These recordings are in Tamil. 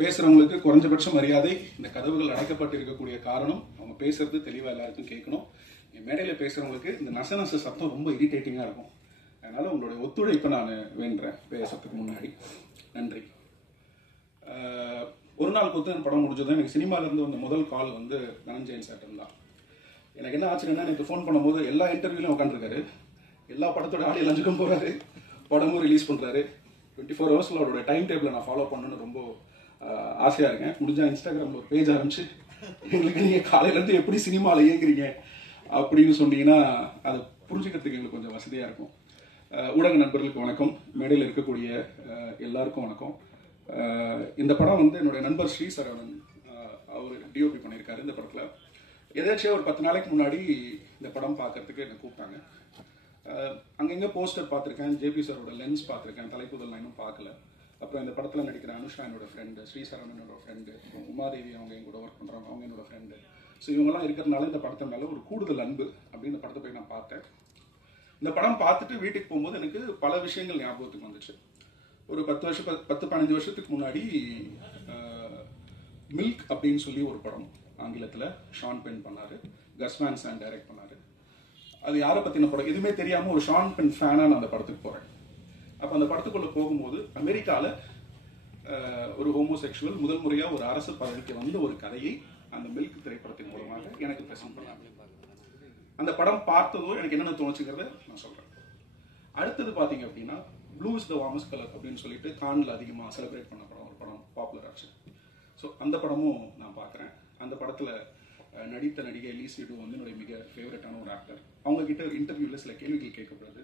பேசுறவங்களுக்கு குறைஞ்சபட்ச மரியாதை. இந்த கதவுகள் அடைக்கப்பட்டிருக்கக்கூடிய காரணம் அவங்க பேசுறது தெளிவா எல்லாருக்கும் கேட்கணும். மேடையில பேசுறவங்களுக்கு இந்த நசநச சத்தம் ரொம்ப இரிட்டேட்டிங்கா இருக்கும். அதனால உங்களுடைய ஒத்துழைப்பை நான் வேண்டுறேன் பேசுறதுக்கு முன்னாடி. நன்றி. ஒரு நாள் கொத்து படம் முடிஞ்சதும் எனக்கு சினிமால இருந்து வந்த முதல் கால் வந்து தனஞ்சயன் சார் தான். எனக்கு என்ன ஆச்சுன்னா, எனக்கு ஃபோன் பண்ணும்போது எல்லா இன்டர்வியூலையும் உட்காந்துருக்காரு, எல்லா படத்தோட ஆடியோ லஞ்சுக்கும் போறாரு, படமும் ரிலீஸ் பண்றாரு. 24 ஹவர்ஸ்ல அவரோட டைம் டேபிளை நான் ஃபாலோ பண்ணணும்னு ரொம்ப ஆசையா இருக்கேன். முடிஞ்சா இன்ஸ்டாகிராம்ல ஒரு பேஜ் ஆரம்பிச்சு எங்களுக்கு நீங்க காலையில இருந்து எப்படி சினிமாவில் இயங்குறீங்க அப்படின்னு சொன்னீங்கன்னா அது புரிஞ்சுக்கிறதுக்கு எங்களுக்கு கொஞ்சம் வசதியா இருக்கும். ஊடக நண்பர்களுக்கு வணக்கம், மேடையில் இருக்கக்கூடிய எல்லாருக்கும் வணக்கம். இந்த படம் வந்து என்னுடைய நண்பர் ஸ்ரீ சரவணன் அவர் டிஓபி பண்ணியிருக்காரு. இந்த படத்துல எதாச்சும் ஒரு 10 நாளைக்கு முன்னாடி இந்த படம் பார்க்கறதுக்கு என்னை கூப்பிட்டாங்க. அங்கங்க போஸ்டர் பார்த்துருக்கேன், ஜேபி சாரோட லென்ஸ் பார்த்துருக்கேன், தலைப்புதல் நான் இன்னும் பார்க்கல. அப்புறம் இந்த படத்தில் நடிக்கிற அனுஷா என்னோட ஃப்ரெண்டு, ஸ்ரீ சரவணனோட ஃப்ரெண்டு, உமாதேவி அவங்க என் கூட ஒர்க் பண்ணுறாங்க, அவங்க என்னோட ஃப்ரெண்டு. ஸோ இவங்கெல்லாம் இருக்கிறதுனால இந்த படத்தை மேலே ஒரு கூடுதல் அன்பு அப்படின்னு இந்த படத்தை போய் நான் பார்த்தேன். இந்த படம் பார்த்துட்டு வீட்டுக்கு போகும்போது எனக்கு பல விஷயங்கள் ஞாபகத்துக்கு வந்துச்சு. ஒரு 10-15 வருஷத்துக்கு முன்னாடி மில்க் அப்படின்னு சொல்லி ஒரு படம் ஆங்கிலத்தில் ஷான் பென் பண்ணாரு, கஸ் வான் சாண்ட் டைரக்ட் பண்ணாரு. அது யாரை பற்றின படம் எதுவுமே தெரியாமல் ஒரு ஷான் பென் ஃபேனாக நான் அந்த படத்துக்கு போகிறேன். அப்போ அந்த படத்துக்குள்ளே போகும்போது அமெரிக்காவில் ஒரு ஹோமோசெக்சுவல் முதல் முறையாக ஒரு அரசு பதவிக்கு வந்து ஒரு கதையை அந்த மில்க் திரைப்படத்தின் மூலமாக எனக்கு பிரசன்ட் பண்ணாங்க. அந்த படம் பார்த்ததோ எனக்கு என்னென்ன தோணுச்சுங்கிறத நான் சொல்கிறேன். அடுத்தது பார்த்தீங்க அப்படின்னா blue is the warmest colour அப்படின்னு சொல்லிட்டு கான்ல அதிகமாக செலிப்ரேட் பண்ண படம், ஒரு படம் பாப்புலர் ஆச்சு. ஸோ அந்த படமும் நான் பார்க்குறேன். அந்த படத்தில் நடித்த நடிகை லீசிடு வந்து என்னுடைய மிக ஃபேவரட்டான ஒரு ஆக்டர். அவங்க கிட்ட இன்டர்வியூவில் சில கேள்விகள் கேட்கப்படுது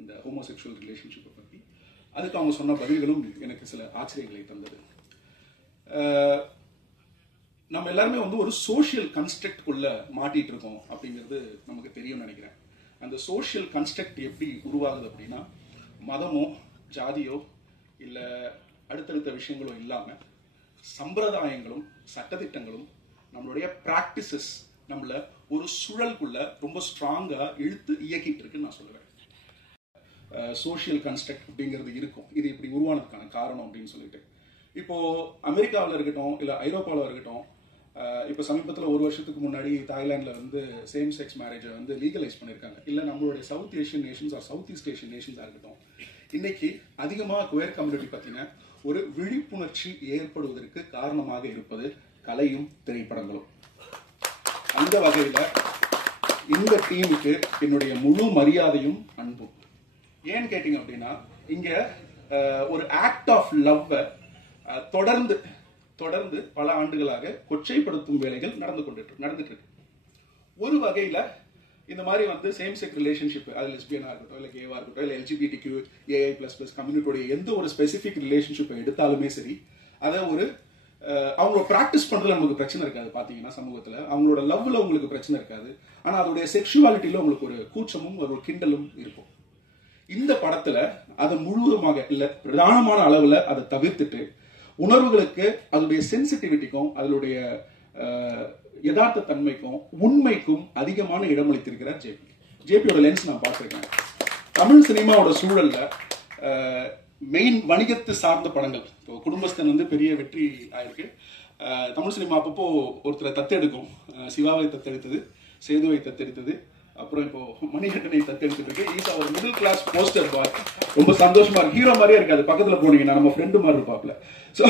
இந்த ஹோமோசெக்சுவல் ரிலேஷன்ஷிப்பை பற்றி. அதுக்கு அவங்க சொன்ன பதில்களும் எனக்கு சில ஆச்சரியங்களை தந்தது. நம்ம எல்லாருமே வந்து ஒரு சோஷியல் கன்ஸ்ட்ரக்ட்குள்ள மாட்டிட்டு இருக்கோம் அப்படிங்கிறது நமக்கு தெரியும்னு நினைக்கிறேன். அந்த சோஷியல் கன்ஸ்ட்ரக்ட் எப்படி உருவாகுது அப்படின்னா, மதமோ ஜாதியோ இல்லை அடுத்தடுத்த விஷயங்களோ இல்லாமல் சம்பிரதாயங்களும் சட்டத்திட்டங்களும் நம்மளுடைய பிராக்டிசஸ் நம்மள ஒரு சுழலுக்குள்ள ரொம்ப ஸ்ட்ராங்கா இழுத்து இயக்கிட்டு இருக்குன்னு நான் சொல்லுவேன். சோஷியல் கன்ஸ்ட்ரக்ட் அப்படிங்கிறது இருக்கும். இது இப்படி உருவானதுக்கான காரணம் அப்படின்னு சொல்லிட்டு இப்போ அமெரிக்காவில் இருக்கட்டும் இல்லை ஐரோப்பாவில் இருக்கட்டும், இப்போ சமீபத்தில் ஒரு வருஷத்துக்கு முன்னாடி தாய்லாண்டில் வந்து சேம் செக்ஸ் மேரேஜை வந்து லீகலைஸ் பண்ணியிருக்காங்க. இல்லை நம்மளுடைய south Asian nations or south east Asian நேஷன்ஸாக இருக்கட்டும், இன்னைக்கு அதிகமாக குயர் கம்யூனிட்டி பற்றின ஒரு விழிப்புணர்ச்சி ஏற்படுவதற்கு காரணமாக இருப்பது கலையும் திரைப்படங்களும். அந்த வகையில் இந்த டீமுக்கு என்னுடைய முழு மரியாதையும் அன்பும். ஏன்னு கேட்டீங்க அப்படின்னா, இங்க ஒரு ஆக்ட் ஆஃப் லவ்வை தொடர்ந்து பல ஆண்டுகளாக கொச்சைப்படுத்தும் வேலைகள் நடந்துட்டு இருக்கு. ஒரு வகையில இந்த மாதிரி வந்து சேம் செக்ஸ் ரிலேஷன்ஷிப், அது லெஸ்பியனா இருக்கட்டும் இல்லை கேவா இருக்கட்டும் இல்லை LGBTQ AI++ கம்யூனிட்டியோட எந்த ஒரு ஸ்பெசிபிக் ரிலேஷன்ஷிப்பை எடுத்தாலுமே சரி, அதை ஒரு அவங்க பிராக்டிஸ் பண்றதுல நமக்கு பிரச்சனை இருக்காது. பாத்தீங்கன்னா சமூகத்துல அவங்களோட லவ்ல உங்களுக்கு பிரச்சனை இருக்காது, ஆனா அதோடைய செக்ஷுவாலிட்டியில உங்களுக்கு ஒரு கூச்சமும் ஒரு கிண்டலும் இருக்கும். இந்த படத்துல அதை முழுவதுமாக இல்ல பிரதானமான அளவுல அதை தவிர்த்துட்டு உணர்வுகளுக்கு அதோடைய சென்சிட்டிவிட்டிக்கும் அதனுடைய யதார்த்த தன்மைக்கும் உண்மைக்கும் அதிகமான இடமளித்திருக்கிறார் ஜேபியோட லென்ஸ் நான் பார்த்திருக்கேன். தமிழ் சினிமாவோட சூழல்ல மெயின் வணிகத்து சார்ந்த படங்கள், இப்போ குடும்பஸ்தன் வந்து பெரிய வெற்றி ஆயிருக்கு. தமிழ் சினிமா அப்பப்போ ஒருத்தரை தத்தெடுக்கும். சிவாவை தத்தெடுத்தது, சேதுவை தத்தெடுத்தது, அப்புறம் இப்போ மணிகண்டனை தத்தெடுத்துட்டு இருக்கு. ஈஸா ஒரு மிடில் கிளாஸ் போஸ்டர் பாய், ரொம்ப சந்தோஷமா இருக்கு. ஹீரோ மாதிரியே இருக்காது, பக்கத்துல போனீங்கன்னா நம்ம ஃப்ரெண்டு மாதிரி இருப்பாப்ல. ஸோ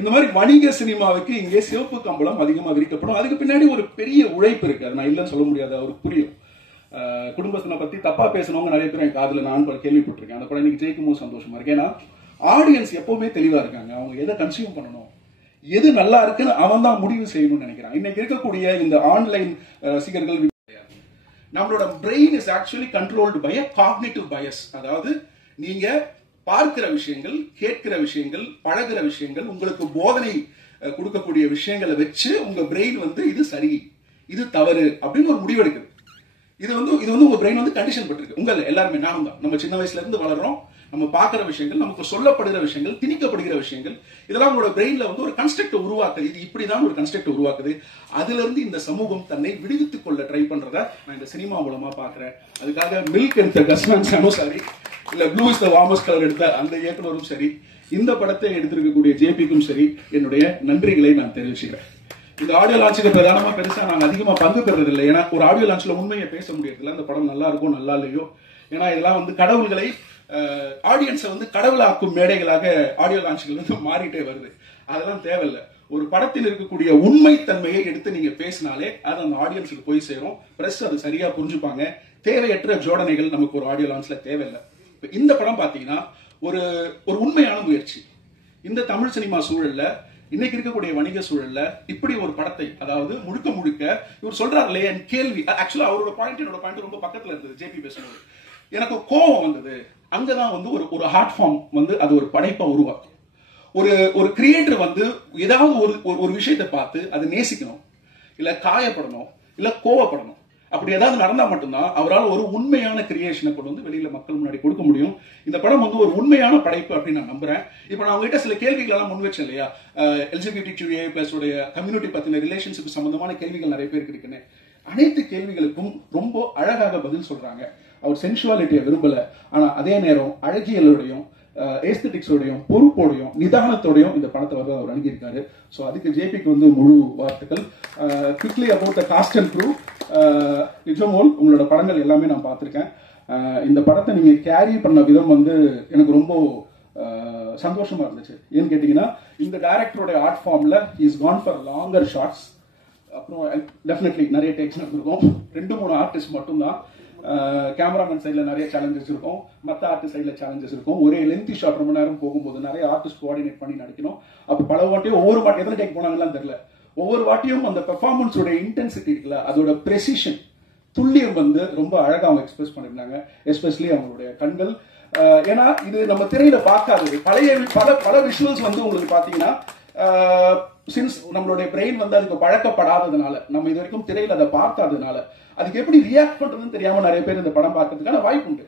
இந்த மாதிரி வணிக சினிமாவுக்கு இங்கே சிவப்பு கம்பளம் அதிகமாக விரிக்கப்படும். அதுக்கு பின்னாடி ஒரு பெரிய உழைப்பு இருக்கு, அது நான் இல்லைன்னு சொல்ல முடியாது, அவருக்கு புரியும். குடும்பத்தினை பத்தி தப்பா பேசினவங்க நிறைய பேர் என் காதுல நான் கேள்விப்பட்டிருக்கேன். அந்த படம் இன்னைக்கு ஜெயிக்கும் போது சந்தோஷமா இருக்கு. ஏன்னா ஆடியன்ஸ் எப்பவுமே தெளிவா இருக்காங்க, அவங்க எதை கன்சியூம் பண்ணணும், எது நல்லா இருக்குன்னு அவன் தான் முடிவு செய்யணும்னு நினைக்கிறான். இன்னைக்கு இருக்கக்கூடிய இந்த ஆன்லைன் ரசிகர்கள் நம்மளோட brain is actually controlled by a cognitive bias. அதாவது நீங்க பார்க்கிற விஷயங்கள், கேட்கிற விஷயங்கள், பழகிற விஷயங்கள், உங்களுக்கு போதனை கொடுக்கக்கூடிய விஷயங்களை வச்சு உங்க பிரெயின் வந்து இது சரி இது தவறு அப்படின்னு ஒரு முடிவெடுக்குது. இது வந்து உங்க பிரெயின் வந்து கண்டிஷன் பட்டிருக்கு. உங்க எல்லாருமே நானும் தான். நம்ம சின்ன வயசுல இருந்து வளர்றோம், நம்ம பார்க்கிற விஷயங்கள், நமக்கு சொல்லப்படுகிற விஷயங்கள், திணிக்கப்படுகிற விஷயங்கள், இதெல்லாம் உங்களோட பிரெயின்ல வந்து ஒரு கன்ஸ்ட்ரக்ட் உருவாக்குது. இது இப்படிதான் ஒரு கன்ஸ்ட்ரக்ட் உருவாக்குது. அதுல இருந்து இந்த சமூகம் தன்னை விடுவித்துக் கொள்ள ட்ரை பண்றத நான் இந்த சினிமா மூலமா பாக்குறேன். அதுக்காக மில்க் எடுத்த கஸ்வான் சானும் சரி, இல்ல blue is the warmest colour எடுத்த அந்த இயக்குனரும் சரி, இந்த படத்தை எடுத்திருக்கக்கூடிய ஜேபிக்கும் சரி என்னுடைய நன்றிகளை நான் தெரிவிச்சுக்கிறேன். இந்த ஆடியோ லான்ச்சுக்கு பிரதானமா பெருசா நாங்க அதிகமா பங்கு பெறது இல்லை. ஏன்னா ஒரு ஆடியோ லான்ச்ல உண்மையை பேச முடியறதில்ல, அந்த படம் நல்லா இருக்கும் நல்லா இல்லையோ. ஏன்னா இதெல்லாம் வந்து கடவுள்களை ஆடியன்ஸை வந்து கடவுளாக்கும் மேடைகளாக ஆடியோ லான்ச்சுகள் வந்து மாறிட்டே வருது. அதெல்லாம் தேவையில்லை. ஒரு படத்தில் இருக்கக்கூடிய உண்மைத்தன்மையை எடுத்து நீங்க பேசினாலே அது அந்த ஆடியன்ஸுக்கு போய் சேரும். பிரஸ் அது சரியா புரிஞ்சுப்பாங்க. தேவையற்ற ஜோடனைகள் நமக்கு ஒரு ஆடியோ லான்ச்ல தேவையில்லை. இந்த படம் பாத்தீங்கன்னா ஒரு ஒரு உண்மையான முயற்சி. இந்த தமிழ் சினிமா சூழல்ல, இன்னைக்கு இருக்கக்கூடிய வணிக சூழல்ல இப்படி ஒரு படத்தை, அதாவது முழுக்க முழுக்க இவர் சொல்றாருலே என் கேள்வி, ஆக்சுவலா அவரோட பாயிண்ட் என்னோட பாயிண்ட் ரொம்ப பக்கத்துல இருந்தது. ஜேபி பேசும்போது எனக்கு கோபம் வந்தது. அங்கதான் வந்து ஒரு ஹார்ட் ஃபார்ம் வந்து அது ஒரு படைப்பா உருவாக்கும். ஒரு கிரியேட்டர் வந்து ஏதாவது ஒரு விஷயத்தை பார்த்து அது நேசிக்கணும், இல்ல காயப்படணும், இல்ல கோவப்படணும். அப்படி ஏதாவது நடந்தா மட்டும்தான் அவரால் ஒரு உண்மையான கிரியேஷனை கொண்டு வந்து வெளியில மக்கள் முன்னாடி கொடுக்க முடியும். இந்த படம் வந்து ஒரு உண்மையான படைப்பு அப்படின்னு நான் நம்புறேன். இப்போ நான் உங்ககிட்ட சில கேள்விகள் எல்லாம் முன் வச்சேன் இல்லையா, LGBTQIA+ உடைய கம்யூனிட்டி பத்தின ரிலேஷன்ஷிப் சம்பந்தமான கேள்விகள் நிறைய பேருக்கு இருக்குன்னு. அனைத்து கேள்விகளுக்கும் ரொம்ப அழகாக பதில் சொல்றாங்க. அவர் சென்சுவாலிட்டியை விரும்பல, ஆனா அதே நேரம் அழகியலோடையும் ஏஸ்தட்டிக்ஸோடையும் பொறுப்போடையும் நிதானத்தோடையும் இந்த படத்தை வந்து அவர் அணுகியிருக்காரு. ஸோ அதுக்கு ஜேபிக்கு வந்து முழு வாழ்த்துக்கள். Quickly about the cast and crew, Nijamol உங்களோட படங்கள் எல்லாமே நான் பார்த்துருக்கேன். இந்த படத்தை நீங்க கேரி பண்ண விதம் வந்து எனக்கு ரொம்ப சந்தோஷமா இருந்துச்சு. ஏன்னு கேட்டீங்கன்னா இந்த டைரக்டரோட ஆர்ட் ஃபார்ம்ல is gone for longer shots. அப்புறம் டெஃபினெட்லி நிறைய டேக்ஸ் நடந்திருக்கும். 2-3 ஆர்டிஸ்ட் மட்டும்தான். கேமராமேன் சைட்ல நிறைய சேலஞ்சஸ் இருக்கும், மற்ற ஆர்டிஸ்ட் சைட்ல சேலஞ்சஸ் இருக்கும். ஒரே லென்த்தி ஷாட் ரொம்ப நேரம் போகும்போது நிறைய ஆர்டிஸ்ட் கோஆர்டினேட் பண்ணி நடிக்கணும். அப்ப பல வாட்டியும் ஒவ்வொரு வாட்டி எத்தனை டேக் போனாங்கன்னு தெரியல. ஒவ்வொரு வாட்டியும் அந்த பெர்ஃபார்மன்ஸோட இன்டென்சிட்டி இருக்குல்ல, அதோட பிரெசிஷன், துல்லியம் வந்து ரொம்ப அழகா அவங்க எக்ஸ்பிரஸ் பண்ணிருந்தாங்க. எஸ்பெஷலி அவங்களுடைய கண்கள். ஏன்னா இது நம்ம திரையில பார்க்காதது. பல விஷுவல்ஸ் வந்து உங்களுக்கு பாத்தீங்கன்னா சின்ஸ் நம்மளுடைய பிரெயின் வந்து அதுக்கு பழக்கப்படாததுனால, நம்ம இது வரைக்கும் திரையில அதை பார்க்காததுனால அதுக்கு எப்படி ரியாக்ட் பண்றதுன்னு தெரியாம நிறைய பேர் இந்த படம் பார்க்கறதுக்கான வாய்ப்பு உண்டு.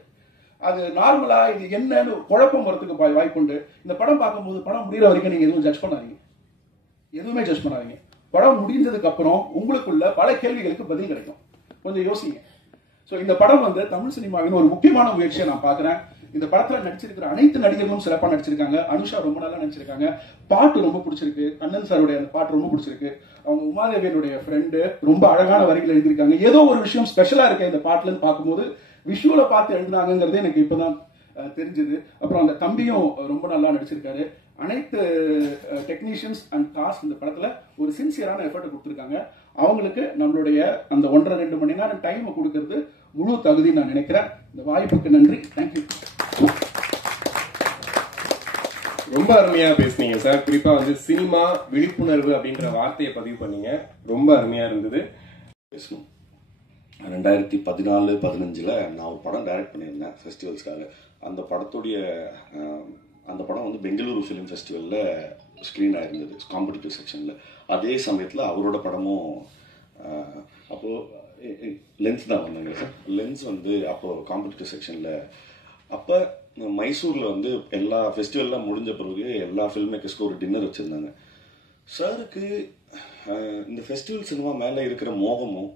அது நார்மலா இது என்னன்னு குழப்பம் வரதுக்கு வாய்ப்பு உண்டு. இந்த படம் பார்க்கும்போது படம் முடிகிற வரைக்கும் நீங்க எதுவும் ஜட்ஜ் பண்ணாதீங்க, எதுவுமே ஜட்ஜ் பண்ணாதீங்க. படம் முடிந்ததுக்கு அப்புறம் உங்களுக்குள்ள பல கேள்விகளுக்கு பதில் கிடைக்கும். கொஞ்சம் யோசிங்க. ஸோ இந்த படம் வந்து தமிழ் சினிமாவின் ஒரு முக்கியமான முயற்சியை நான் பார்க்கிறேன். இந்த படத்துல நடிச்சிருக்கிற அனைத்து நடிகர்களும் சிறப்பா நடிச்சிருக்காங்க. அனுஷா ரொம்ப நல்லா நடிச்சிருக்காங்க. பாட்டு ரொம்ப பிடிச்சிருக்கு. கண்ணன் சாருடைய அந்த பாட்டு ரொம்ப பிடிச்சிருக்கு. அவங்க உமாதேவியனுடைய ஃப்ரெண்டு ரொம்ப அழகான வரிகள் எழுதியிருக்காங்க. ஏதோ ஒரு விஷயம் ஸ்பெஷலா இருக்கு இந்த பாட்டுலன்னு பார்க்கும்போது விஷுவலை பார்த்து எழுதினாங்கிறது எனக்கு இப்பதான் தெரிஞ்சது. அப்புறம் அந்த தம்பியும் ரொம்ப நல்லா நடிச்சிருக்காரு. அனைத்து டெக்னீஷியன்ஸ் அண்ட் காஸ்ட் இந்த படத்துல ஒரு சின்சியரான எஃபர்ட் கொடுத்திருக்காங்க. அவங்களுக்கு நம்மளுடைய அந்த 1.5-2 மணி நேரம் டைம் கொடுக்கறது முழு தகுதி நான் நினைக்கிறேன். இந்த வாய்ப்புக்கு நன்றி. தேங்க்யூ. ரொம்ப அருமையா பேசுனீங்க சார். குறிப்பா வந்து சினிமா விழிப்புணர்வு அப்படின்ற வார்த்தையை பதிவு பண்ணீங்க. ரொம்ப அருமையா இருந்தது. 2014-15 நான் ஒரு படம் டைரக்ட் பண்ணியிருந்தேன் ஃபெஸ்டிவல்ஸ்க்காக. அந்த படம் வந்து பெங்களூரு ஃபிலிம் ஃபெஸ்டிவல்ல ஸ்க்ரீன் ஆயிருந்தது காம்படிட்டிவ் செக்ஷன்ல. அதே சமயத்தில் அவரோட படமும் அப்போ லென்ஸ் தான் வந்தாங்க சார். லென்ஸ் வந்து அப்போ காம்படிட்டிவ் செக்ஷன்ல. அப்போ மைசூர்ல வந்து எல்லா ஃபெஸ்டிவல்லாம் முடிஞ்ச பிறகு எல்லா ஃபில்ம் மேக்கர்ஸ்க்கும் ஒரு டின்னர் வச்சிருந்தாங்க. சாருக்கு இந்த ஃபெஸ்டிவல் சினிமா மேலே இருக்கிற மோகமும்,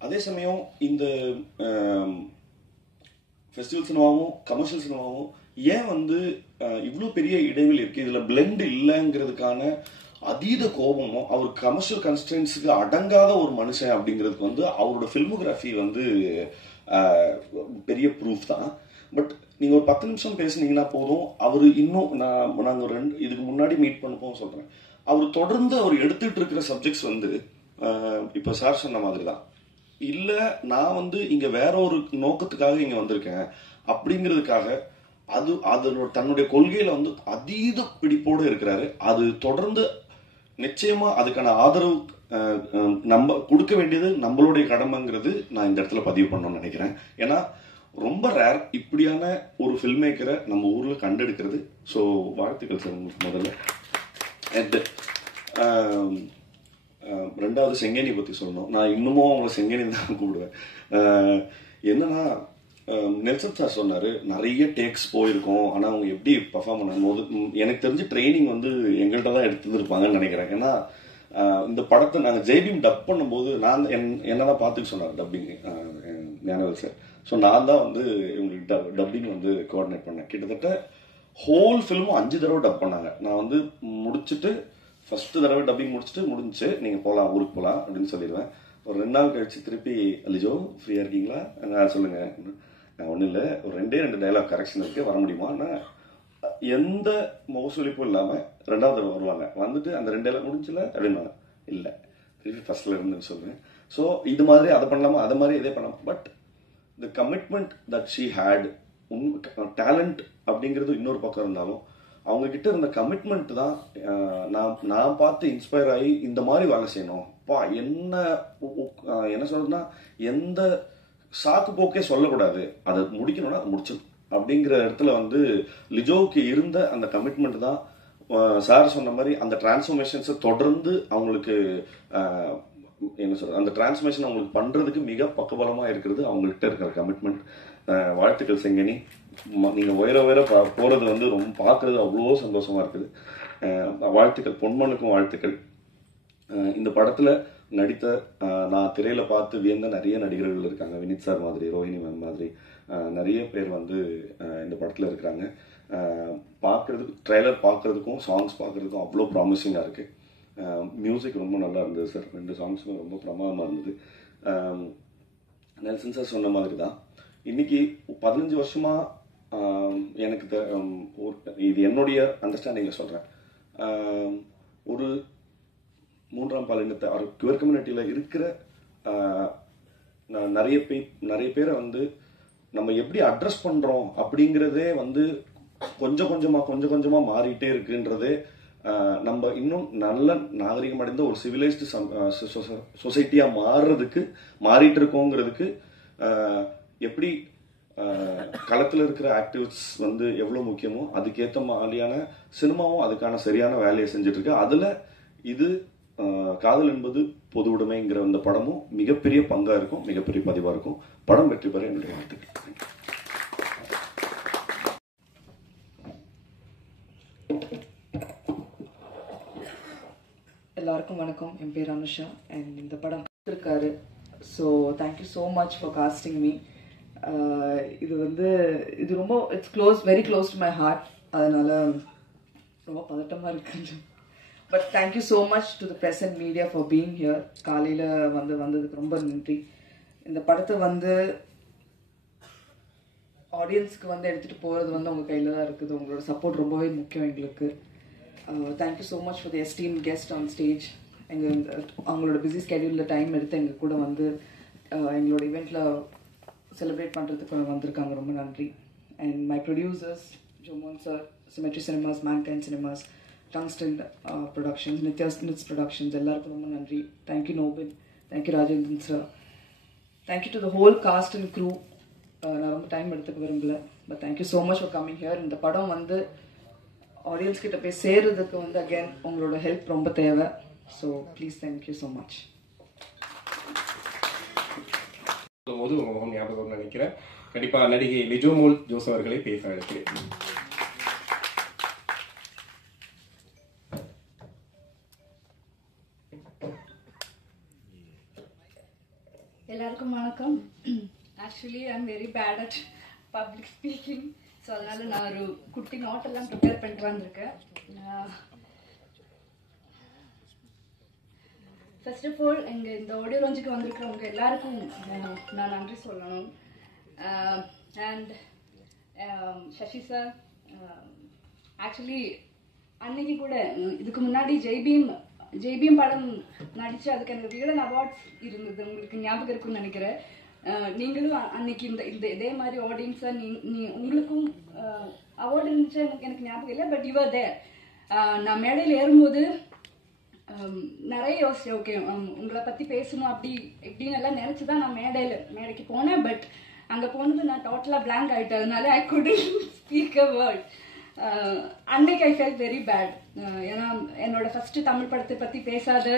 அதே சமயம் இந்த ஃபெஸ்டிவல் சினிமாவும் கமர்ஷியல் சினிமாவும் ஏன் வந்து இவ்வளோ பெரிய இடைவெளி இருக்கு, இதுல பிளெண்ட் இல்லைங்கிறதுக்கான அதீத கோபமும், அவர் கமர்ஷியல் கன்ஸ்டன்ஸுக்கு அடங்காத ஒரு மனுஷன் அப்படிங்கிறதுக்கு வந்து அவரோட ஃபில்மோகிராஃபி வந்து பெரிய ப்ரூஃப் தான். பட் நீங்க ஒரு 10 நிமிஷம் பேசுனீங்கன்னா போதும், அவர் இன்னும் நாங்கள் இதுக்கு முன்னாடி மீட் பண்ணப்போ சொல்றேன், அவர் தொடர்ந்து அவர் எடுத்துட்டு இருக்கிற சப்ஜெக்ட்ஸ் வந்து இப்ப சார் சொன்ன மாதிரி தான். இல்ல நான் வந்து இங்க வேற ஒரு நோக்கத்துக்காக இங்க வந்திருக்கேன் அப்படிங்கிறதுக்காக அதனோட தன்னுடைய கொள்கையில வந்து அதீத பிடிப்போடு இருக்கிறாரு. அது தொடர்ந்து நிச்சயமா அதுக்கான ஆதரவு நம்ம கொடுக்க வேண்டியது நம்மளுடைய கடமைங்கிறது நான் இந்த இடத்துல பதிவு பண்ணணும்னு நினைக்கிறேன். ஏன்னா ரொம்ப ரேர் இப்படியான ஒரு ஃபில்ம் மேக்கரை நம்ம ஊர்ல கண்டெடுக்கிறது. ஸோ வாழ்த்துக்கள் சார் உங்களுக்கு முதல்ல. ரெண்டாவது செங்கேனி பத்தி சொல்லணும். நான் இன்னமும் அவங்களை செங்கேனி தான் கூப்பிடுவேன். என்னன்னா நெல்சன் சார் சொன்னாரு நிறைய டேக்ஸ் போயிருக்கோம், ஆனா அவங்க எப்படி பர்ஃபார்ம் பண்ணும்போது எனக்கு தெரிஞ்சு ட்ரைனிங் வந்து எங்கள்கிட்ட தான் எடுத்துருப்பாங்கன்னு நினைக்கிறேன். ஏன்னா இந்த படத்தை நாங்கள் ஜெய்பீம் டப் பண்ணும்போது நான் என்னதான் பார்த்துக்க சொன்னார் டப்பிங் ஞானவேல் சார். ஸோ நான் தான் வந்து இவங்களுக்கு டப்பிங் வந்து கோஆர்டினேட் பண்ணேன். கிட்டத்தட்ட ஹோல் ஃபிலிமும் 5 தடவை டப் பண்ணாங்க. நான் வந்து முடிச்சுட்டு ஃபர்ஸ்ட் தடவை டப்பிங் முடிஞ்சு நீங்க போகலாம், ஊருக்கு போகலாம் அப்படின்னு சொல்லிடுவேன். ஒரு 2 நாள் கழிச்சு திருப்பி லிஜோ ஃப்ரீயா இருக்கீங்களா, சொல்லுங்க, ஒன்றும் இல்லை, ஒரு 2 டைலாக் கரெக்ஷன் இருக்கு, வர முடியுமா? எந்த முகசொலிப்பும் இல்லாம 2வது தடவை வருவாங்க. வந்துட்டு அந்த 2 டைலாக் முடிஞ்சல அப்படின்னா இல்லை, திருப்பி ஃபர்ஸ்ட்ல இருந்துன்னு சொல்லுவேன். ஸோ இது மாதிரி அதை பண்ணலாமா, அதை மாதிரி இதே பண்ணலாம். But the commitment that she had, talent அப்படிங்கிறது இன்னொரு பக்கம் இருந்தாலும் அவங்க கிட்ட இருந்த கமிட்மெண்ட் தான் நான் பார்த்து இன்ஸ்பயர் ஆகி இந்த மாதிரி வேலை செய்யணும். என்ன சொல்றதுன்னா, எந்த சாக்கு போக்கே சொல்லக்கூடாது, அதை முடிக்கணும்னா அதை முடிச்சிடும் அப்படிங்கிற இடத்துல வந்து லிஜோவுக்கு இருந்த அந்த கமிட்மெண்ட் தான் சார் சொன்ன மாதிரி அந்த டிரான்ஸ்ஃபர்மேஷன்ஸை தொடர்ந்து அவங்களுக்கு என்ன சொல்றது, அந்த டிரான்ஸ்ஃபர்மேஷன் அவங்களுக்கு பண்றதுக்கு மிக பக்கபலமா இருக்கிறது அவங்கள்ட்ட இருக்கிற கமிட்மெண்ட். வாழ்த்துக்கள் செங்கனி, நீங்க உயர போறது வந்து ரொம்ப பார்க்கறது அவ்வளோ சந்தோஷமா இருக்குது. வாழ்த்துக்கள், பொன்மனுக்கும் வாழ்த்துக்கள். இந்த படத்துல நடித்த நான் திரையில பார்த்து வியந்த நிறைய நடிகர்கள் இருக்காங்க. வினித் சார் மாதிரி, ரோஹிணி மேம் மாதிரி நிறைய பேர் வந்து இந்த படத்துல இருக்கிறாங்க. பார்க்கறதுக்கு, ட்ரெய்லர் பார்க்கறதுக்கும் சாங்ஸ் பார்க்கறதுக்கும் அவ்வளோ ப்ராமிசிங்காக இருக்கு. மியூசிக் ரொம்ப நல்லா இருந்தது சார், 2 சாங்ஸுமே ரொம்ப பிரமாதமாக இருந்தது. நெல்சன் சார் சொன்ன மாதிரி தான் இன்னைக்கு 15 வருஷமா எனக்கு இது என்னுடைய அண்டர்ஸ்டாண்டிங்ல சொல்றேன், ஒரு 3ஆம் பாலினத்தை குவர் கம்யூனிட்டியில இருக்கிற நிறைய பேரை வந்து நம்ம எப்படி அட்ரஸ் பண்றோம் அப்படிங்கிறதே வந்து கொஞ்சம் கொஞ்சமா மாறிட்டே இருக்குன்றதே, நம்ம இன்னும் நல்ல நாகரிகம் அடைந்த ஒரு சிவிலைஸ்டு சொசைட்டியா மாறிட்டு இருக்கோங்கிறதுக்கு எப்படி களத்துல இருக்கிற ஆக்டிவிஸ்ட் வந்து எவ்வளவு முக்கியமோ அதுக்கேற்ற மாதிரியான சினிமாவும் அதுக்கான சரியான வேலையை செஞ்சுட்டு இருக்கு. அதுல இது காதல் என்பது பொது உடைமைங்கிற அந்த படமும் மிகப்பெரிய பங்கா இருக்கும், மிகப்பெரிய பதிவா இருக்கும். படம் வெற்றி பெற என்னுடைய வாழ்த்துக்கள். எல்லாருக்கும் வணக்கம். என் பேர் அனுஷா அண்ட் இந்த படம் இருக்காரு. So thank you so much for casting me. இது ரொம்ப very close to my heart. அதனால ரொம்ப பதட்டமாக இருக்கு. But thank you so much to the press and media for being here. காலையில் வந்ததுக்கு ரொம்ப நன்றி. இந்த படத்தை ஆடியன்ஸ்க்கு எடுத்துகிட்டு போகிறது உங்கள் கையில் தான் இருக்குது. உங்களோட சப்போர்ட் ரொம்பவே முக்கியம் எங்களுக்கு. Thank you so much for the esteem guest on stage. அவங்களோட பிஸி ஸ்கெடியூலில் டைம் எடுத்து எங்கள் கூட எங்களோட இவெண்ட்டில் செலிப்ரேட் பண்ணுறதுக்கு வந்திருக்காங்க. ரொம்ப நன்றி. And my producers Jomon sir, Symmetry Cinemas, Mankind Cinemas, Tungsten Productions, Niths Productions, எல்லாருக்கும் ரொம்ப நன்றி. Thank you Nobin, thank you Rajendran sir, thank you to the whole cast and crew. நான் ரொம்ப டைம் எடுத்துக்க விரும்பல, but thank you so much for coming here. இந்த படம் ஆடியன்ஸ் கிட்ட போய் சேர்றதுக்கு அகைன் உங்களோட ஹெல்ப் ரொம்ப தேவை. So please thank you so much. போது உங்க முகம் ஞாபகம் நினைக்கிறேன். கண்டிப்பா நடிகை லிஜோமோல் ஜோஸ் அவர்களை பேச அழைக்கிறேன். எல்லாருக்கும் வணக்கம். Actually I am very bad at public speaking. So அதனால நான் ஒரு குட்டி நோட்டெல்லாம் ப்ரிப்பேர் பண்ணிட்டு வந்திருக்கேன். ஃபர்ஸ்ட் ஆஃப் ஆல் இந்த ஆடியோ லான்ச்சுக்கு வந்திருக்கிறவங்க எல்லாருக்கும் நான் நன்றி சொல்லணும். அண்ட் சசி சார், ஆக்சுவலி அன்னைக்கு கூட இதுக்கு முன்னாடி ஜெய்பீம் படம் நடிச்சு அதுக்கு எனக்கு விகடன் அவார்ட்ஸ் இருந்தது, உங்களுக்கு ஞாபகம் இருக்குன்னு நினைக்கிறேன். நீங்களும் அன்னைக்கு இதே மாதிரி ஆடியன்ஸா உங்களுக்கும் அவார்டு இருந்துச்சு, எனக்கு ஞாபகம் இல்லை, பட் யூ ஆர் தேர். நான் மேடையில் ஏறும்போது நிறைய யோசிச்சேன், ஓகே உங்களை பத்தி பேசணும் அப்படி இப்படின்னு எல்லாம் நினைச்சுதான் நான் மேடைக்கு போனேன். பட் அங்க போனது நான் டோட்டலா பிளாங்க் ஆயிட்டேன். அதனால ஐ குடன்ட் ஸ்பீக் அ வேர்ட். அன்னைக்கு ஐ ஃபெல்ட் வெரி பேட். ஏன்னா என்னோட ஃபர்ஸ்ட் தமிழ் படத்தை பத்தி பேசாத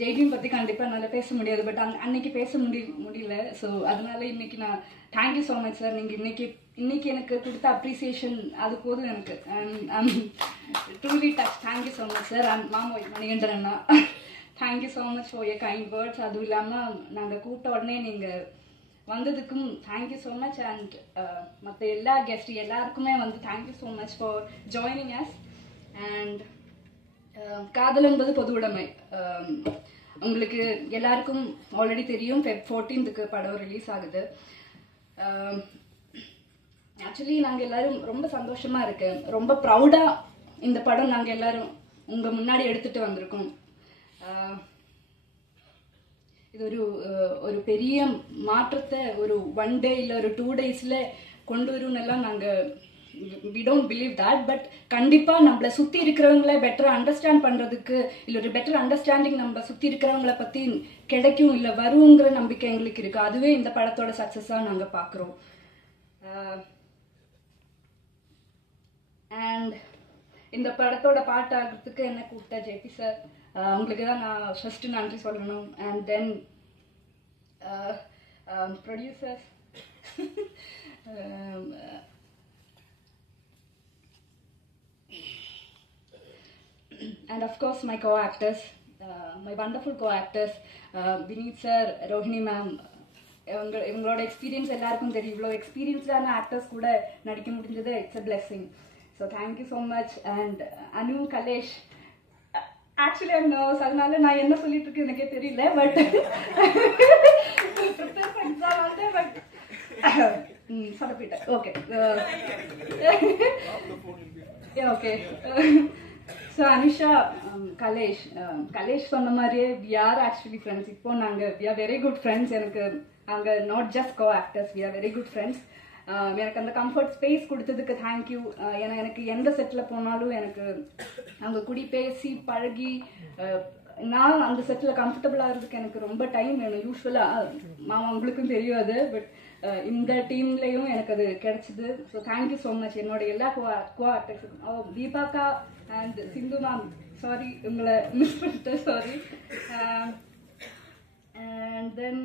ஜெய்பீம் பத்தி கண்டிப்பா என்னால பேச முடியாது. பட் அன்னைக்கு பேச முடியல. ஸோ அதனால இன்னைக்கு நான் தேங்க்யூ ஸோ மச் சார். நீங்க இன்னைக்கு எனக்கு கொடுத்த அப்ரிசியேஷன் அது போதும் எனக்கு. Truly touch. Thank you so much sir. மாமோய் மணிகண்டன் அண்ணா, thank you so much for your kind words. அதுவும் இல்லாம நாங்க கூப்பிட்ட உடனே நீங்க வந்ததுக்கும் தேங்க்யூ ஸோ மச். அண்ட் மற்ற எல்லா கெஸ்ட் எல்லாருக்குமே வந்து thank you so much for joining us. And காதல் என்பது பொது உடைமை. உங்களுக்கு எல்லாருக்கும் ஆல்ரெடி தெரியும், Feb 14th படம் ரிலீஸ் ஆகுது. ஆக்சுவலி நாங்கள் எல்லாரும் ரொம்ப சந்தோஷமா இருக்கு, ரொம்ப ப்ரௌடா இந்த படம் நாங்கள் எல்லாரும் உங்க முன்னாடி எடுத்துட்டு வந்திருக்கோம். இது ஒரு பெரிய மாற்றத்தை ஒரு 1 day இல்லை ஒரு 2 daysல கொண்டு வரும்னெல்லாம் நாங்கள் we don't believe that. But கண்டிப்பா நம்மளை சுத்தி இருக்கிறவங்கள பெட்டர் அண்டர்ஸ்டாண்ட் பண்றதுக்கு இல்ல ஒரு பெட்டர் அண்டர்ஸ்டாண்டிங் நம்ம சுத்தி இருக்கிறவங்கள பத்தி கிடைக்கும் இல்ல வருங்கிற நம்பிக்கை எங்களுக்கு இருக்கு. அதுவே இந்த படத்தோட சக்சஸா நாங்க பாக்குறோம். அண்ட் இந்த படத்தோட பாட்டு ஆகிறதுக்கு என்ன கூப்பிட்டா ஜேபி சார், உங்களுக்கு தான் நான் ஃபர்ஸ்ட் நன்றி சொல்லணும். And then producers and of course my co-actors, my wonderful co-actors, Vineet sir, Rohini ma'am. இவங்களோட எக்ஸ்பீரியன்ஸ் எல்லாருக்கும் தெரியும். இவ்வளோ எக்ஸ்பீரியன்ஸ்டான ஆக்டர்ஸ் கூட நடிக்க முடிஞ்சது it's a blessing. So thank you so much. And Anu, Kalesh, actually I'm nervous, அதனால நான் என்ன சொல்லிட்டு இருக்கேன் எனக்கே தெரியல. பட் பட் சொதப்பிட்டேன். Okay okay. So Anisha, Kalesh சொன்ன மாதிரியே we are actually friends. இப்போ நாங்கள் we are very good friends. எனக்கு நாங்கள் not just co actors, we are very good friends. எனக்கு அந்த கம்ஃபர்ட் ஸ்பேஸ் கொடுத்ததுக்கு தேங்க்யூ. ஏன்னா எனக்கு எந்த செட்டில் போனாலும் எனக்கு அவங்க கூடி பேசி பழகி நான் அந்த செட்டில் கம்ஃபர்டபுள் ஆகிறதுக்கு எனக்கு ரொம்ப டைம் வேணும். யூஸ்வலாக உங்களுக்கும் தெரியாது, பட் இந்த டீம்லேயும் எனக்கு அது கிடைச்சிது. ஸோ தேங்க்யூ ஸோ மச் என்னோட எல்லா கோ ஆக்டர்ஸுக்கும். தீபாக்கா அண்ட் சிந்து மேம், சாரி உங்களை மிஸ் பண்ணிட்டேன், சாரி. அண்ட் தென்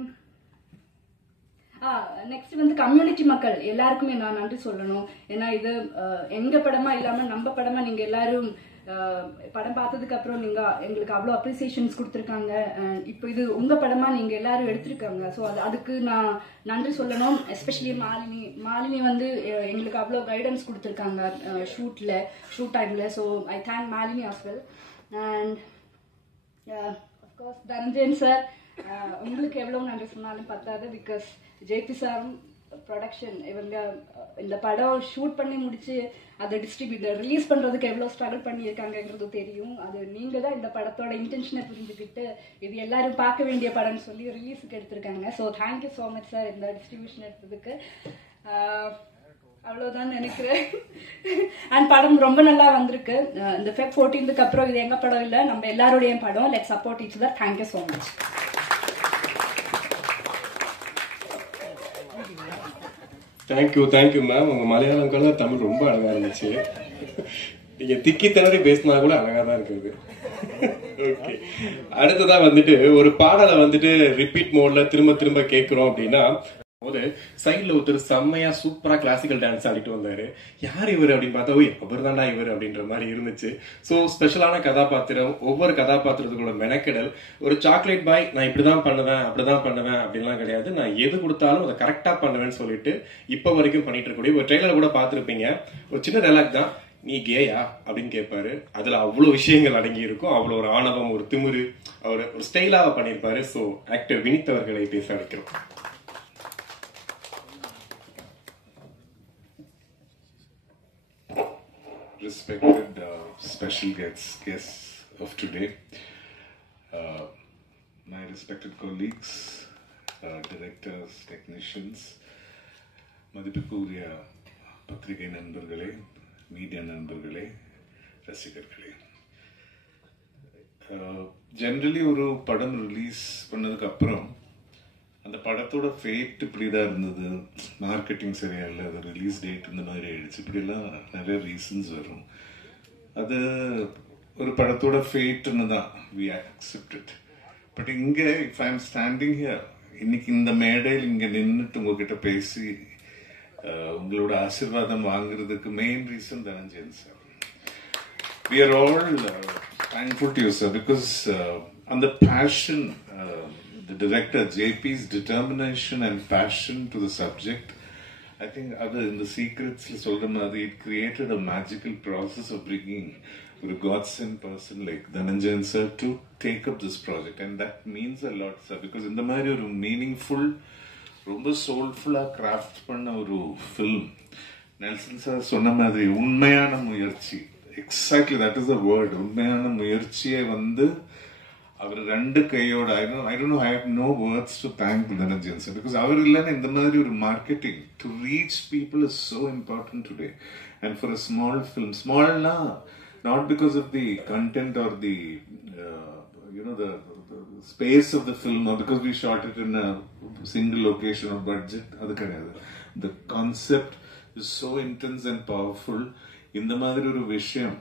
நெக்ஸ்ட் வந்து கம்யூனிட்டி மக்கள் எல்லாருக்குமே நான் நன்றி சொல்லணும். ஏன்னா இது எங்க படமா இல்லாம நம்ம படமா நீங்க எல்லாரும் படம் பார்த்ததுக்கு அப்புறம் நீங்க எங்களுக்கு அவ்வளோ அப்ரிசியேஷன்ஸ் கொடுத்துருக்காங்க. இப்போ இது உங்க படமா நீங்க எல்லாரும் எடுத்திருக்காங்க. ஸோ அதுக்கு நான் நன்றி சொல்லணும். எஸ்பெஷலி மாலினி வந்து எங்களுக்கு அவ்வளோ கைடன்ஸ் கொடுத்துருக்காங்க ஷூட் டைம்ல. So I thank Malini as well. And of course Dhananjayan sir, உங்களுக்கு எவ்வளோ நன்றி சொன்னாலும் பத்தாது. பிகாஸ் ஜேபி சாரும் ப்ரொடக்ஷன் இவங்க இந்த படம் ஷூட் பண்ணி முடிச்சு அதை டிஸ்ட்ரிபியூட்டர் ரிலீஸ் பண்றதுக்கு எவ்வளோ ஸ்ட்ரகிள் பண்ணியிருக்காங்கிறது தெரியும். அது நீங்க தான் இந்த படத்தோட இன்டென்ஷனை புரிஞ்சுக்கிட்டு இது எல்லாரும் பார்க்க வேண்டிய படம்னு சொல்லி ரிலீஸுக்கு எடுத்திருக்காங்க. So thank you so much sir இந்த டிஸ்ட்ரிபியூஷன் எடுத்ததுக்கு. அவ்வளோதான் நினைக்கிறேன். அண்ட் படம் ரொம்ப நல்லா வந்திருக்கு. இந்த Feb 14th அப்புறம் இது எங்க படம் இல்லை, நம்ம எல்லாருடைய படம். Let's support each other. Thank you so much. Thank you ma'am. உங்க மலையாளம் கலர் தமிழ் ரொம்ப அழகா இருந்துச்சு. நீங்க திக்கி திணறி பேசினா கூட அழகா தான் இருக்குது. ஓகே, அடுத்ததான் வந்துட்டு ஒரு பாடலை வந்துட்டு ரிப்பீட் மோட்ல திரும்ப திரும்ப கேட்கிறோம் அப்படின்னா போது சைட்ல ஒருத்தர் செம்மையா சூப்பரா கிளாசிக்கல் டான்ஸ் ஆடிட்டு வந்தாரு. யார் இவர் அப்படின்னு பார்த்தா, ஓய் அவர் தானா இவர் அப்படின்ற மாதிரி இருந்துச்சு. ஸோ ஸ்பெஷலான கதாபாத்திரம், ஒவ்வொரு கதாபாத்திரத்துக்குள்ள மெனக்கெடல். ஒரு சாக்லேட் பாய் நான் இப்படிதான் பண்ணுவேன் அப்படிதான் பண்ணுவேன் அப்படின்லாம் கிடையாது. நான் எது கொடுத்தாலும் அதை கரெக்டா பண்ணுவேன்னு சொல்லிட்டு இப்ப வரைக்கும் பண்ணிட்டு இருக்கக்கூடிய ஒரு ட்ரெய்லர் கூட பார்த்திருப்பீங்க. ஒரு சின்ன டைலாக் தான், நீ கேயா அப்படின்னு கேட்பாரு. அதுல அவ்வளவு விஷயங்கள் அடங்கி இருக்கும். அவ்வளவு ஒரு ஆணவம், ஒரு திமிரு, அவர் ஒரு ஸ்டைலாக பண்ணியிருப்பாரு. ஸோ ஆக்டர் வினித் அவர்களை பேச அழைக்கிறோம். Respected special guests of today, my respected colleagues, directors, technicians, மதிப்புக்குரிய பத்திரிகை நண்பர்களே, மீடியா நண்பர்களே, ரசிகர்களே. ஜென்ரலி ஒரு படம் ரிலீஸ் பண்ணதுக்கு அப்புறம் அந்த படத்தோட ஃபேட் இப்படிதான் இருந்தது, மார்க்கெட்டிங் சரியா இல்லை, அது ரிலீஸ் டேட் இந்த மாதிரி ஆயிடுச்சு, இப்படிலாம் நிறைய ரீசன்ஸ் வரும். அது ஒரு படத்தோட ஃபேட்னு தான் வி அக்செப்டட். பட் இங்க if I am standing here, இன்னைக்கு இந்த மேடையில் இங்க நின்றுட்டு உங்ககிட்ட பேசி உங்களோட ஆசீர்வாதம் வாங்குறதுக்கு main reason Dhananjayan sir. We are all thankful to you, sir, because அந்த passion the director JP's determination and passion to the subject. I think other in the secrets it created a magical process of bringing a godsend person like Dhananjayan sir to take up this project, and that means a lot, sir, because in the mari oru meaningful romba soulful craft panna oru film. Nelson sir sonna madri unmayana muyarchi, exactly that is the word, unmayana muyarchiye vandu அவர் ரெண்டு கையோட I don't know, I have no words to thank Dhananjayan sir, because அவர் இல்லைன்னா இந்த மாதிரி ஒரு marketing to reach people is so important today. And for a small film, small na, not because of the content or the the space of the film, or because we shot it in a single location or budget, adu kadiyadu. The concept is so intense and powerful. இந்த மாதிரி ஒரு விஷயம்,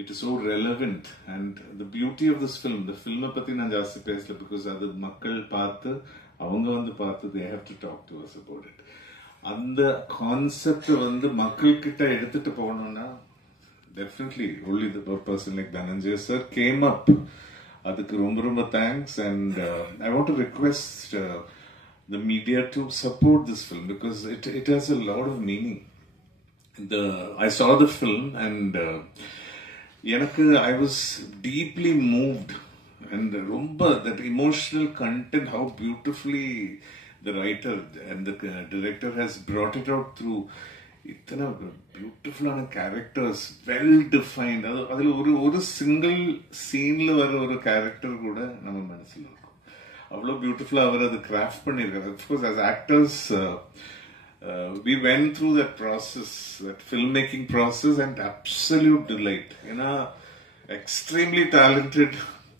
it is so relevant, and the beauty of this film, the film பத்தி நான் ஜாஸ்தி பேசல because அது மக்கள் பார்த்து அவங்க வந்து பார்த்து they have to talk to us about it. அந்த கான்செப்ட் வந்து மக்கள் கிட்ட எடுத்துட்டு போகணும்னா definitely only the person like Dhananjay sir came up. அதுக்கு ரொம்ப ரொம்ப thanks, and I want to request the media to support this film because it has a lot of meaning. I saw the film and I was deeply moved, and that emotional content, how beautifully the writer and the director has brought it out through itana beautiful characters, well defined. Adula oru single scene la vara oru character kuda nama manasila irukum, avlo beautiful avaru adu craft pannirukkaru. Of course, as actors we went through that process, that filmmaking process, and absolute delight. Extremely talented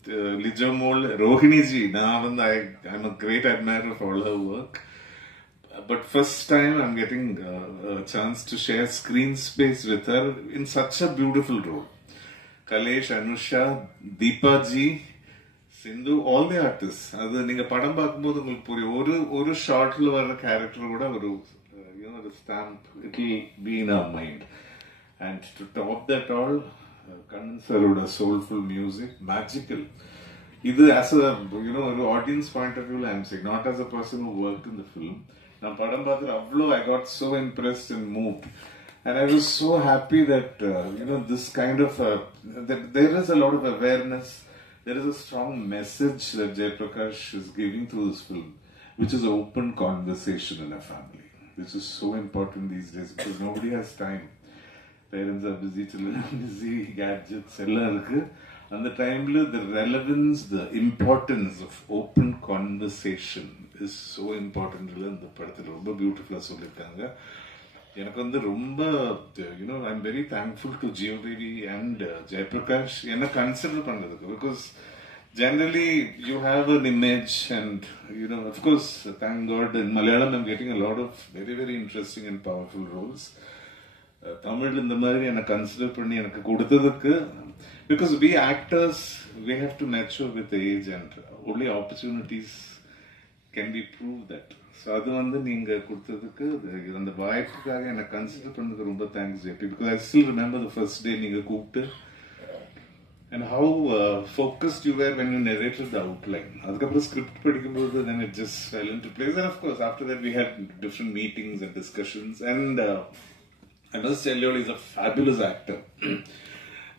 Lijamol Rohini ji. I'm a great admirer of all her work. But first time I'm getting a chance to share screen space with her in such a beautiful role. Kalesh, Anusha, Deepa ji, Sindhu, all the artists. Adu neenga padam paakumbodhu ungalku puriyum. Oru shot la vara character kuda oru the stamp, it will be in our mind. And to top that all, Kannan sir soulful music, magical. Either as a audience point of view, I'm saying, not as a person who worked in the film. Now padam paathu avlo I got so impressed and moved, and I was so happy that this kind of that there is a lot of awareness, there is a strong message that Jayaprakash is giving through this film, which is open conversation in a family, which is so important these days because nobody has time. Parents are busy, children are busy, gadgets, ella irukku. And the time, the relevance, the importance of open conversation is so important. இந்த படத்துல ரொம்ப பியூட்டிஃபுல்லா சொல்லிருக்காங்க. எனக்கு வந்து ரொம்ப I'm very thankful to Geodevi and Jayaprakash என்ன கன்சிடர் பண்ணதுக்கு, because generally you have an image, and of course, thank God, in Malayalam I'm getting a lot of very very interesting and powerful roles. Tamil இந்த மாதிரி என்ன கன்சிடர் பண்ணி எனக்கு கொடுத்ததுக்கு, because we actors, we have to mature with age, and only opportunities can be proved that. So அது வந்து நீங்க கொடுத்ததுக்கு, அந்த வாய்ப்புக்காக என்ன கன்சிடர் பண்ணதுக்கு ரொம்ப thanks JP, because I still remember the first day நீங்க கூப்பிட்டு and how focused you were when you narrated the outline. அதுக்கப்புறம் ஸ்கிரிப்ட் படிக்கும்போது then it just fell into place, and of course after that we had different meetings and discussions, and I must tell you, he's a fabulous actor.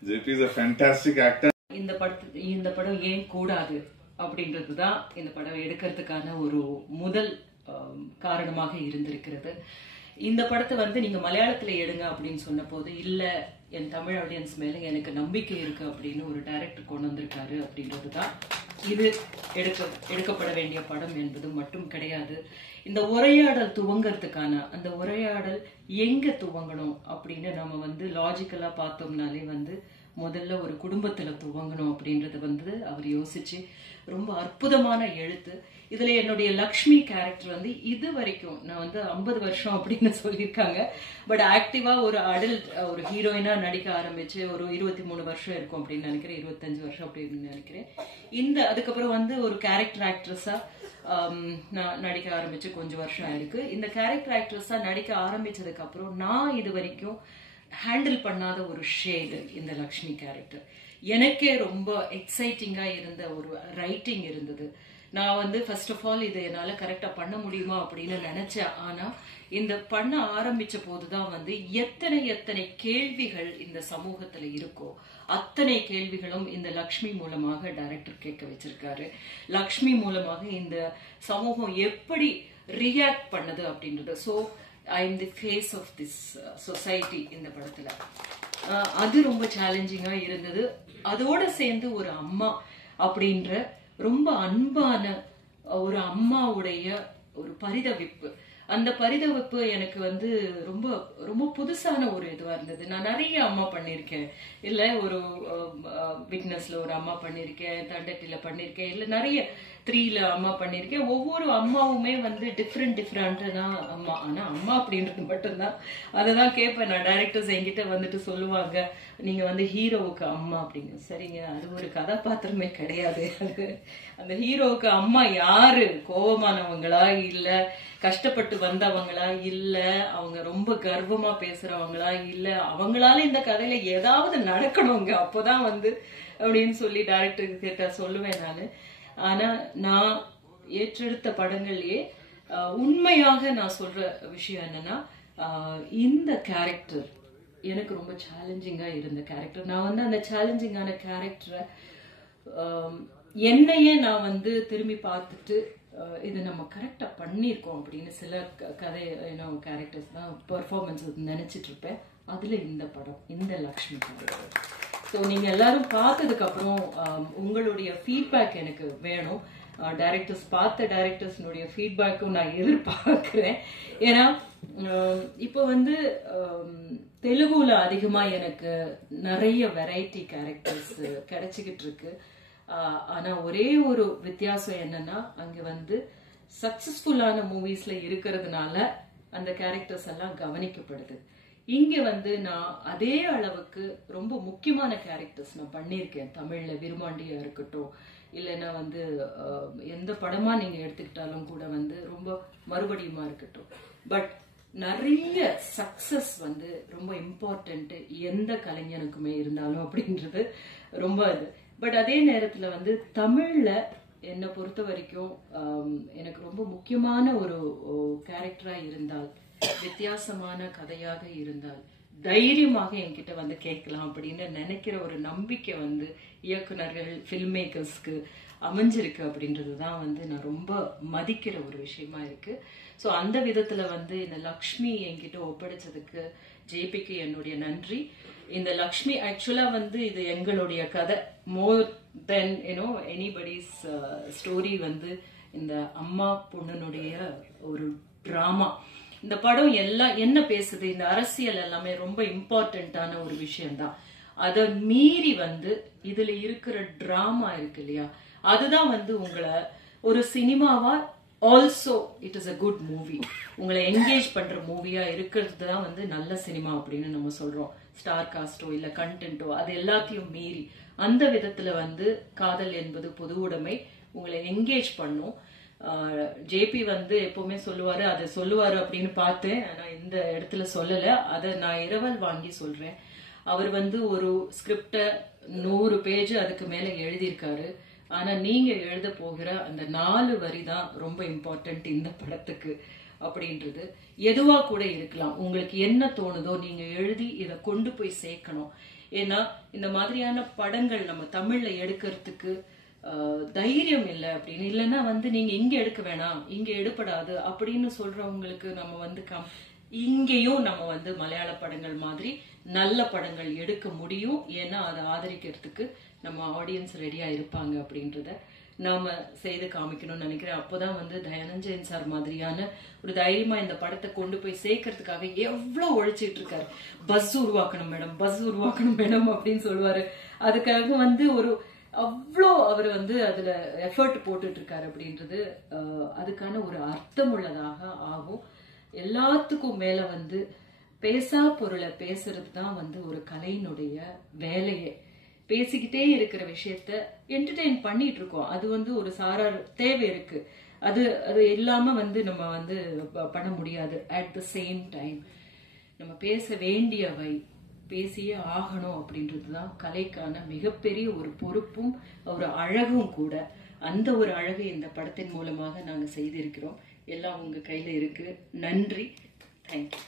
JP is a fantastic actor. இந்த படம் ஏன் கூடாது அப்படின்றது தான் இந்த படம் எடுக்கிறதுக்கான ஒரு முதல் காரணமாக இருந்திருக்கிறது. இந்த படத்தை வந்து நீங்க மலையாளத்துல எடுங்க அப்படின்னு சொன்ன போது, இல்ல என் தமிழ் ஆடியன்ஸ் மேல எனக்கு நம்பிக்கை இருக்கு அப்படின்னு ஒரு டைரக்டர் கொண்டு வந்திருக்காரு அப்படின்றது தான். இது எடுக்கப்பட வேண்டிய படம் என்பது மட்டும் கிடையாது. இந்த உரையாடல் துவங்கிறதுக்கான அந்த உரையாடல் எங்க துவங்கணும் அப்படின்னு நம்ம வந்து லாஜிக்கலா பார்த்தோம்னாலே வந்து முதல்ல ஒரு குடும்பத்துல துவங்கணும் அப்படின்றது வந்து அவர் யோசிச்சு ரொம்ப அற்புதமான எழுத்து. இதுல என்னுடைய லக்ஷ்மி கேரக்டர் வந்து இது வரைக்கும் நான் வந்து 50 வருஷம் அப்படின்னு சொல்லியிருக்காங்க, பட் ஆக்டிவா ஒரு அடல்ட் ஒரு ஹீரோயினா நடிக்க ஆரம்பிச்சு ஒரு 23 வருஷம் இருக்கும் அப்படின்னு நினைக்கிறேன், 25 வருஷம் அப்படின்னு நினைக்கிறேன். அதுக்கப்புறம் வந்து ஒரு கேரக்டர் ஆக்ட்ரஸா நான் நடிக்க ஆரம்பிச்சு கொஞ்சம் வருஷம் ஆயிருக்கு. இந்த கேரக்டர் ஆக்ட்ரஸா நடிக்க ஆரம்பிச்சதுக்கு அப்புறம் நான் இது வரைக்கும் ஹேண்டில் பண்ணாத ஒரு ஷேடு இந்த லக்ஷ்மி கேரக்டர். எனக்கே ரொம்ப எக்ஸைட்டிங்கா இருந்த ஒரு ரைட்டிங் இருந்தது. நான் வந்து ஃபர்ஸ்ட் ஆஃப் ஆல் இது என்னால கரெக்டா பண்ண முடியுமா அப்படின்னு நினைச்சேன். ஆனா இந்த பண்ண ஆரம்பிச்ச போதுதான் வந்து எத்தனை எத்தனை கேள்விகள் இந்த சமூகத்துல இருக்கோ அத்தனை கேள்விகளும் இந்த லக்ஷ்மி மூலமாக டைரக்டர் கேட்க வச்சிருக்காரு. லக்ஷ்மி மூலமாக இந்த சமூகம் எப்படி ரியாக்ட் பண்ணுது அப்படின்றது. So I am the face of this society இந்த படத்துல. அது ரொம்ப சேலஞ்சிங்கா இருந்தது. அதோட சேர்ந்து ஒரு அம்மா அப்படின்ற ரொம்ப அன்பான ஒரு அம்மாவுடைய ஒரு பரிதவிப்பு, அந்த பரிதவிப்பு எனக்கு வந்து ரொம்ப ரொம்ப புதுசான ஒரு இதுவா இருந்தது. நான் நிறைய அம்மா பண்ணியிருக்கேன், இல்ல ஒரு விட்னஸ்ல ஒரு அம்மா பண்ணியிருக்கேன், தண்டட்டில பண்ணியிருக்கேன், இல்ல நிறைய 3ல அம்மா பண்ணியிருக்கேன். ஒவ்வொரு அம்மாவுமே வந்து டிஃப்ரெண்டான அம்மா. ஆனா அம்மா அப்படின்றது மட்டும்தான் அததான் கேட்பேன் நான். டைரக்டர்ஸ் என்கிட்ட வந்துட்டு சொல்லுவாங்க, நீங்க வந்து ஹீரோவுக்கு அம்மா அப்படிங்க. சரிங்க, அது ஒரு கதாபாத்திரமே கிடையாது. அது அந்த ஹீரோவுக்கு அம்மா யாரு? கோபமானவங்களா, இல்ல கஷ்டப்பட்டு வந்தவங்களா, இல்ல அவங்க ரொம்ப கர்வமா பேசுறவங்களா, இல்ல அவங்களால இந்த கதையில ஏதாவது நடக்கணுங்க அப்போதான் வந்து அப்படின்னு சொல்லி டைரக்டர் கிட்ட சொல்லுவேன் நானு. ஆனா நான் ஏற்றெடுத்த படங்கள்லயே உண்மையாக நான் சொல்ற விஷயம் என்னன்னா, இந்த கேரக்டர் எனக்கு ரொம்ப சேலஞ்சிங்கா இருந்த கேரக்டர். நான் வந்து அந்த சேலஞ்சிங்கான கேரக்டரை என்னையே நான் வந்து திரும்பி பார்த்துட்டு இது நம்ம கரெக்டா பண்ணியிருக்கோம் அப்படின்னு சில கதை கேரக்டர்ஸ் தான் பெர்ஃபார்மன்ஸ் நினைச்சிட்டு இருப்பேன். அதுல இந்த படம், இந்த லக்ஷ்மி படம். ஸோ நீங்க எல்லாரும் பார்த்ததுக்கு அப்புறம் உங்களுடைய ஃபீட்பேக் எனக்கு வேணும். டைரக்டர்ஸ் பார்த்த டைரக்டர்ஸ்னுடைய ஃபீட்பேக்கும் நான் எதிர்பார்க்கிறேன். ஏன்னா இப்போ வந்து தெலுங்குல அதிகமா எனக்கு நிறைய வெரைட்டி கேரக்டர்ஸ் கிடைச்சிக்கிட்டு இருக்கு. ஆனா ஒரே ஒரு வித்தியாசம் என்னன்னா, அங்க வந்து சக்சஸ்ஃபுல்லான மூவிஸ்ல இருக்கிறதுனால அந்த கேரக்டர்ஸ் எல்லாம் கவனிக்கப்படுது. இங்க வந்து நான் அதே அளவுக்கு ரொம்ப முக்கியமான கேரக்டர்ஸ் நான் பண்ணியிருக்கேன். தமிழ்ல விருமாண்டியா இருக்கட்டும், இல்லைன்னா வந்து எந்த படமா நீங்க எடுத்துக்கிட்டாலும் கூட வந்து ரொம்ப மறுபடியுமா இருக்கட்டும். பட் நிறைய சக்சஸ் வந்து ரொம்ப இம்பார்ட்டன்ட் எந்த கலைஞனுக்குமே இருந்தாலும் அப்படின்றது ரொம்ப இது. பட் அதே நேரத்துல வந்து தமிழ்ல என்னை பொறுத்த வரைக்கும் எனக்கு ரொம்ப முக்கியமான ஒரு கேரக்டரா இருந்தால், வித்தியாசமான கதையாக இருந்தால், தைரியமாக என்கிட்ட வந்து கேட்கலாம் அப்படின்னு நினைக்கிற ஒரு நம்பிக்கை வந்து இயக்குனர்கள், ஃபில்ம் மேக்கர்ஸ்க்கு அமைஞ்சிருக்கு அப்படின்றதுதான் வந்து நான் ரொம்ப மதிக்கிற ஒரு விஷயமா இருக்கு. ஸோ அந்த விதத்துல வந்து இந்த லக்ஷ்மி என்கிட்ட ஒப்படைச்சதுக்கு ஜேபிக்கு என்னுடைய நன்றி. இந்த லக்ஷ்மி ஆக்சுவலா வந்து இது எங்களுடைய கதை, மோர் தென் எனிபடிஸ் ஸ்டோரி. வந்து இந்த அம்மா பொண்ணுனுடைய ஒரு டிராமா. இந்த படம் எல்லாம் என்ன பேசுது, இந்த அரசியல் எல்லாமே ரொம்ப இம்பார்ட்டன்டான ஒரு விஷயம்தான். அதை மீறி வந்து இதுல இருக்கிற டிராமா இருக்கு இல்லையா, அதுதான் வந்து உங்களை ஒரு சினிமாவா, also it is a good movie, உங்களை என்கேஜ் பண்ற மூவியா இருக்கிறது தான் வந்து நல்ல சினிமா அப்படின்னு நம்ம சொல்றோம். ஸ்டார் காஸ்டோ இல்ல கண்டென்ட்டோ அது எல்லாத்தையும் மீறி அந்த விதத்துல வந்து காதல் என்பது பொது உடைமை, உங்களை என்கேஜ் பண்ணும். ஜேபி வந்து எப்பவுமே சொல்லுவாரு, அதை சொல்லுவாரு அப்படின்னு பார்த்தேன், ஆனா இந்த இடத்துல சொல்லல. அதை நான் இரவல் வாங்கி சொல்றேன். அவர் வந்து ஒரு ஸ்கிரிப்ட 100 பேஜ் அதுக்கு மேல எழுதியிருக்காரு. ஆனா நீங்க எழுத போகிற அந்த 4 வரி தான் ரொம்ப இம்பார்ட்டன்ட் இந்த படத்துக்கு அப்படின்றது. எதுவா கூட இருக்கலாம், உங்களுக்கு என்ன தோணுதோ நீங்க எழுதி இதை கொண்டு போய் சேர்க்கணும். ஏன்னா இந்த மாதிரியான படங்கள் நம்ம தமிழ்ல எடுக்கிறதுக்கு தைரியம் இல்லை அப்படின்னு, இல்லைன்னா வந்து நீங்க இங்க எடுக்க வேணாம், இங்க எடுப்படாது அப்படின்னு சொல்றவங்களுக்கு நம்ம வந்து இங்கேயும் நம்ம வந்து மலையாள படங்கள் மாதிரி நல்ல படங்கள் எடுக்க முடியும். ஏன்னா அதை ஆதரிக்கிறதுக்கு நம்ம ஆடியன்ஸ் ரெடியா இருப்பாங்க அப்படின்றத நாம செய்து காமிக்கணும்னு நினைக்கிறேன். அப்போதான் வந்து தயானஞ்சயன் சார் மாதிரியான ஒரு தைரியமா இந்த படத்தை கொண்டு போய் சேர்க்கறதுக்காக எவ்வளவு உழைச்சிட்டு இருக்காரு. பஸ் உருவாக்கணும் மேடம், பஸ் உருவாக்கணும் மேடம் அப்படின்னு சொல்லுவாரு. அதுக்காக வந்து ஒரு அவ்வளோ அவர் வந்து அதுல எஃபர்ட் போட்டுட்டு இருக்காரு அப்படின்றது அதுக்கான ஒரு அர்த்தம் உள்ளதாக ஆகும். எல்லாத்துக்கும் மேல வந்து பேசா பொருளை பேசுறது தான் வந்து ஒரு கலையினுடைய வேலையே. பேசிக்கிட்டே இருக்கிற விஷயத்த என்டர்டெயின் பண்ணிட்டு இருக்கோம், அது வந்து ஒரு சாரார் தேவை இருக்கு. அது அது இல்லாம வந்து நம்ம வந்து பண்ண முடியாது. அட் த சேம் டைம் நம்ம பேச வேண்டியவை பேசியே ஆகணும் அப்படின்றதுதான் கலைக்கான மிகப்பெரிய ஒரு பொறுப்பும் ஒரு அழகும் கூட. அந்த ஒரு அழகு இந்த படத்தின் மூலமாக நாங்கள் செய்திருக்கிறோம். எல்லாம் உங்க கையில இருக்கு. நன்றி. தேங்க்யூ.